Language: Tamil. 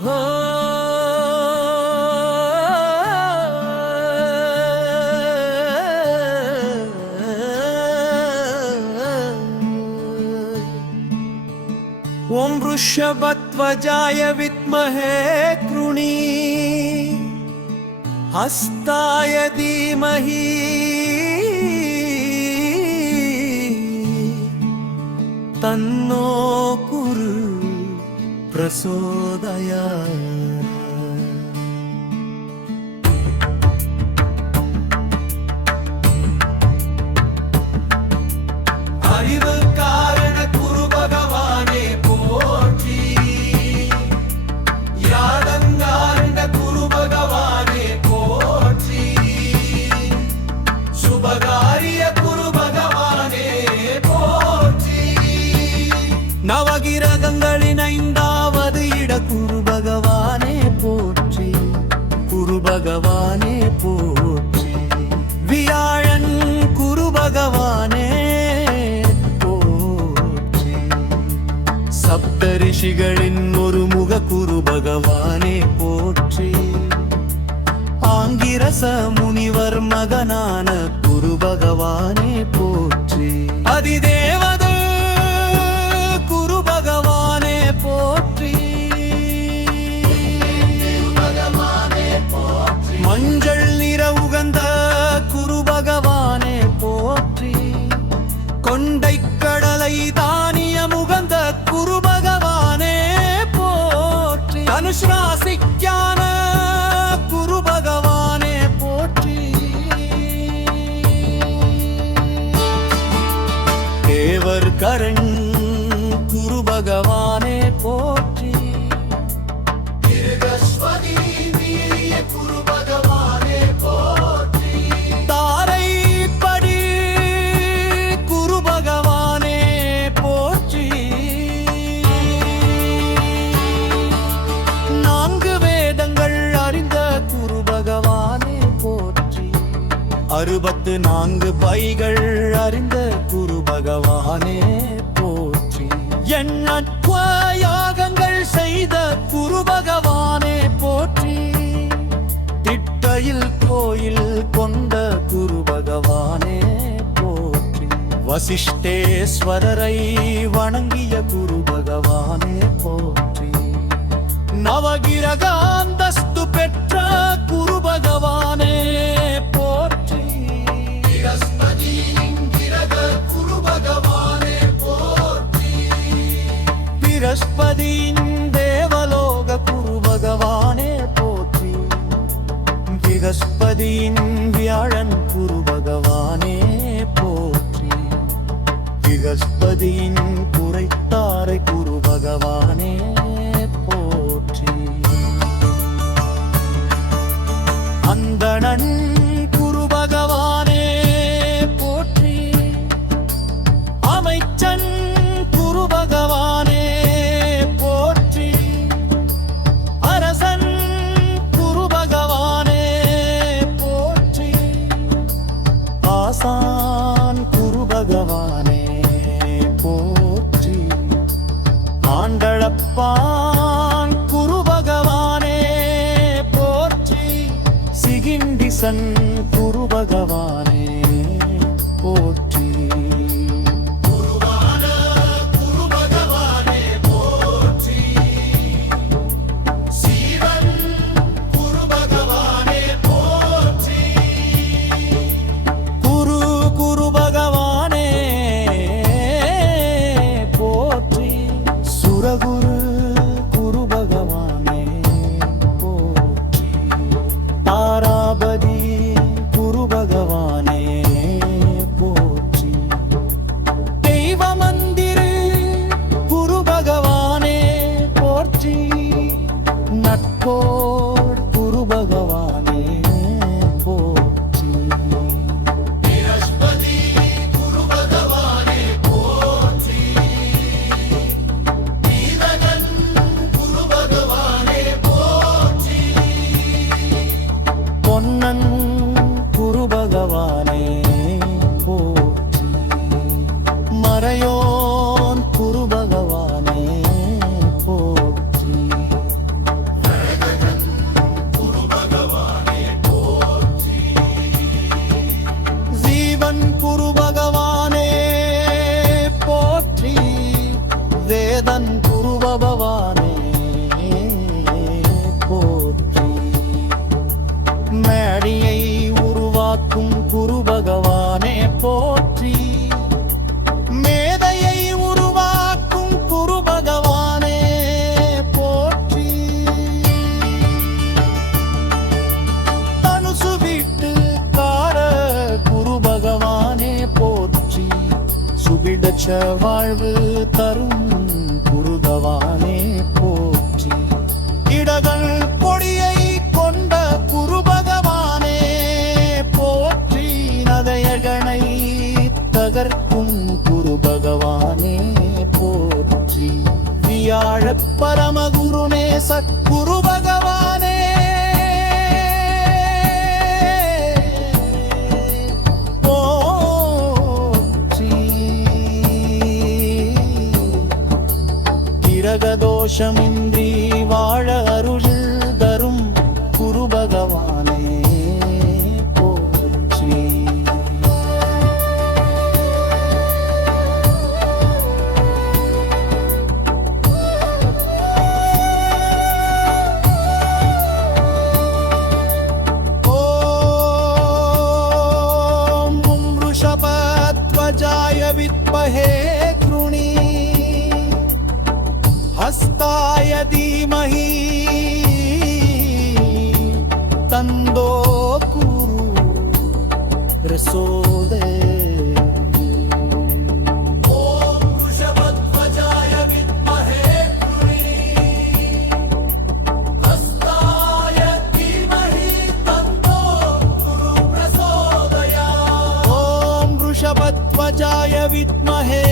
ओम वृषभध्वजाय विद्महे कृणी हस्ताय धीमहि तन्नो कुरु प्रचोदयात्। அறிவு காரண குரு பகவானே போற்றி, யாதங்காண்ட குரு பகவானே போற்றி, சுபகாரிய குரு பகவானே போற்றி, நவகிரகங்களின் ஐந்தாவது இட குரு பகவானே போற்றி, குரு பகவானே போற்றி, வியாழன் குரு பகவானே சப்த ரிஷிகளின் ஒரு முக குரு பகவானே போற்றி, ஆங்கிரச முனிவர் மகனான குரு பகவானே போற்றி, அதிதேவத குரு பகவானே போற்றி, மஞ்சள் நிற உகந்த குரு பகவானே போற்றி, கொண்டை கடலை தானிய முகந்த குரு பகவானே போற்றி, தனுஷ் ராசிக்கான குரு பகவானே போற்றி, தேவர் கரண் குரு பகவானே போற்றி, குரு பகவானே போற்றி, தாரைப்படி குரு பகவானே போற்றி, நான்கு வேதங்கள் அறிந்த குரு பகவானே போற்றி, 64 பைகள் அறிந்த குரு பகவானே போற்றி, எண்ணற்ற யாகங்கள் செய்த குரு பகவானே போற்றி, திட்டையில் கோயில் கொண்ட குரு பகவானே போற்றி, வசிஷ்டேஸ்வரரை வணங்கிய குரு பகவானே போற்றி, நவகிரக அந்தஸ்து பெற்ற குரு பகவானே போற்றி, குரு பகவானே போற்றி, பிரஸ்பதியின் தேவலோக குரு பகவானே போற்றி, பிரஸ்பதியின் வியாழன் குரு பகவானே போற்றி, பிரஸ்பதியின் குறைத்தாரை குரு பகவானே போற்றி, அந்தணன் குரு பகவானே போற்றி, அமைச்சன் குரு பகவானே போற்றி, அரசன் குரு பகவானே போற்றி, ஆசான் குரு பகவானே போற்றி, ஆண்டளப்பான் குரு பகவானே போற்றி, சிகிண்டிசன் குரு பகவானே போற்றி, குரு பகவானே போற்றி, சீவன் குரு பகவானே போற்றி, குரு பகவானே போற்றி, சுரகுரு குரு பகவானே போற்றி, தாராபதி குரு பகவானே வேதன் குருபவானே போற்றி. மேடியை உருவாக்கும் குரு பகவானே போற்றி. மேதையை உருவாக்கும் குரு பகவானே போற்றி. தனுசு வீட்டுக்கார குரு பகவானே போற்றி. சுபிடச்ச வாழ்வு தரும் குருபவானே போற்றி. இடகள் கொடியை கொண்ட குரு பகவானே போற்றி. நதையகனை தகர்க்கும் குரு பகவானே போற்றி. வியாழ பரமகுருனே சத்குரு பகவானே போற்றி. கிரகதோஷமின்றி வாழ அருள் தரும் குரு பகவானே போற்றி. ஓம் ऋषभध्वजाय विद्महे कृणी हस्ताय धीमहि तन्नो कुरु प्रचोदयात्. ॐ वृषभध्वजाय विद्महे कृणी हस्ताय धीमहि तन्नो कुरु प्रचोदयात्. ॐ वृषभध्वजाय विद्महे